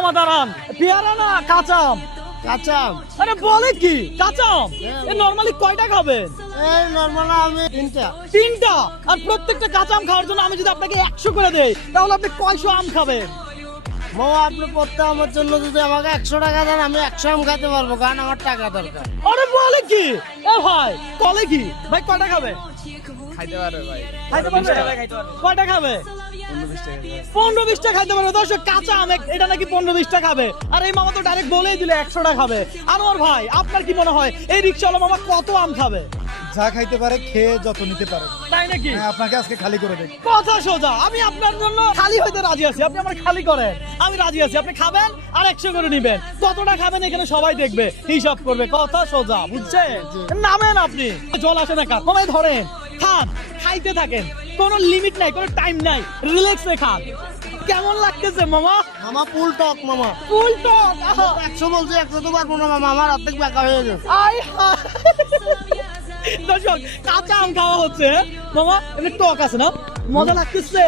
মামা দাঁড়ান, পেয়ারা না কাঁচা আম? কাঁচা আম। আরে বলে কি কাঁচা আম? এ নরমালি কয়টা খাবেন? এই নরমাল আমি তিনটা। তিনটা? আর প্রত্যেকটা কাঁচা আম খাওয়ার জন্য আমি যদি আপনাকে 100 করে দেই তাহলে আপনি কয়শো আম খাবেন? মামা আপনি প্রত্যেক আমার জন্য যদি আমাকে 100 টাকা দেন আমি 100 আম খাইতে পারবো, কারণ আমার টাকা দরকার। আরে বলে কি? এ ভাই বলে কি? ভাই কয়টা খাবে? খাইতে পারবে ভাই। খাইতে পারবে? কয়টা খাবে? 15-20টা খাইতে পারবে। দর্শক কাঁচা আম এটা নাকি 15-20টা খাবে, আর এই মামা তো ডাইরেক্ট বলেই দিলে 100টা খাবে। আনোয়ার ভাই আপনার কি মনে হয় এই রিকশাওয়ালা মামা কত আম খাবে? যা খাইতে পারে খেয়ে যত নিতে পারে। তাই নাকি? হ্যাঁ, আপনাকে আজকে খালি করে দেখ। কথা সোজা, আমি আপনার জন্য খালি হইতে রাজি আছি, আপনি আমার খালি করেন, আমি রাজি আছি। আপনি খাবেন আর 100 করে নিবেন, কতটা খাবেন এখানে সবাই দেখবে, হিসাব করবে। কথা সোজা, বুঝছেন? নামেন আপনি, জল আসে না কার মামাই ধরেন, খান, খাইতে থাকেন, কোনো লিমিট নাই, কোনো টাইম নাই, রিল্যাক্সে খান। কেমন লাগতেছে মামা? মামা ফুল টক মামা। ফুল টক। 100 বলছি 100 তো পারবো না মামা, আমার অর্ধেক বাঁকা হয়ে গেছে। আয় হায়। দর্শক কাঁচা আম খাওয়া হচ্ছে মামা, এমনি টক আছে না, মজা লাগতেছে।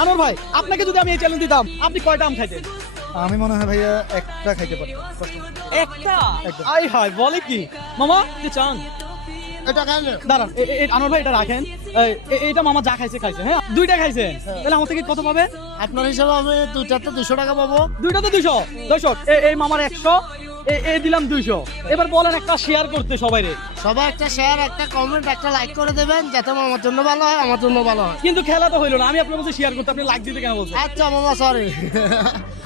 আনোয়ার ভাই আপনাকে যদি আমি এই চ্যালেঞ্জ দিতাম আপনি কয়টা আম খাইতেন? আমি মনে হয় ভাইয়া একটা খাইতে পারি। একটা? একদম। আই হায় বলে কি মামা, কি চান? এটা খাইলে দাঁড়ান, আনোয়ার ভাই এটা রাখেন। এটা মামা যা খাইছে খাইছে, হ্যাঁ দুইটা খাইছে, তাহলে আমার থেকে কত পাবেন? আপনার হিসাবে আমি দুইটাতে 200 টাকা পাবো। দুইটাতে 200। দর্শক এই মামার 100, এই দিলাম 200। এবার বলেন একটা শেয়ার করতে সবাই রে। সবাই একটা শেয়ার, একটা কমেন্ট, একটা লাইক করে দেবেন, যাতে আমার জন্য ভালো হয়, আমার জন্য ভালো হয়। কিন্তু খেলা তো হইলো না, আমি আপনার বলছি শেয়ার করতে, আপনি লাইক দিতে কেন বলছেন? আচ্ছা মামা সরি,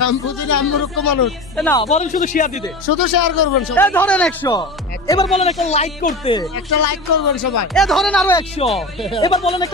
আমি বুঝি না, আমি মূর্খ মানুষ। না বলেন শুধু শেয়ার দিতে। শুধু শেয়ার করবেন সবাই। এ ধরেন 100। এবার বলেন একটা লাইক করতে। একটা লাইক করবেন সবাই। এ ধরেন আরো 100। এবার বলেন একটা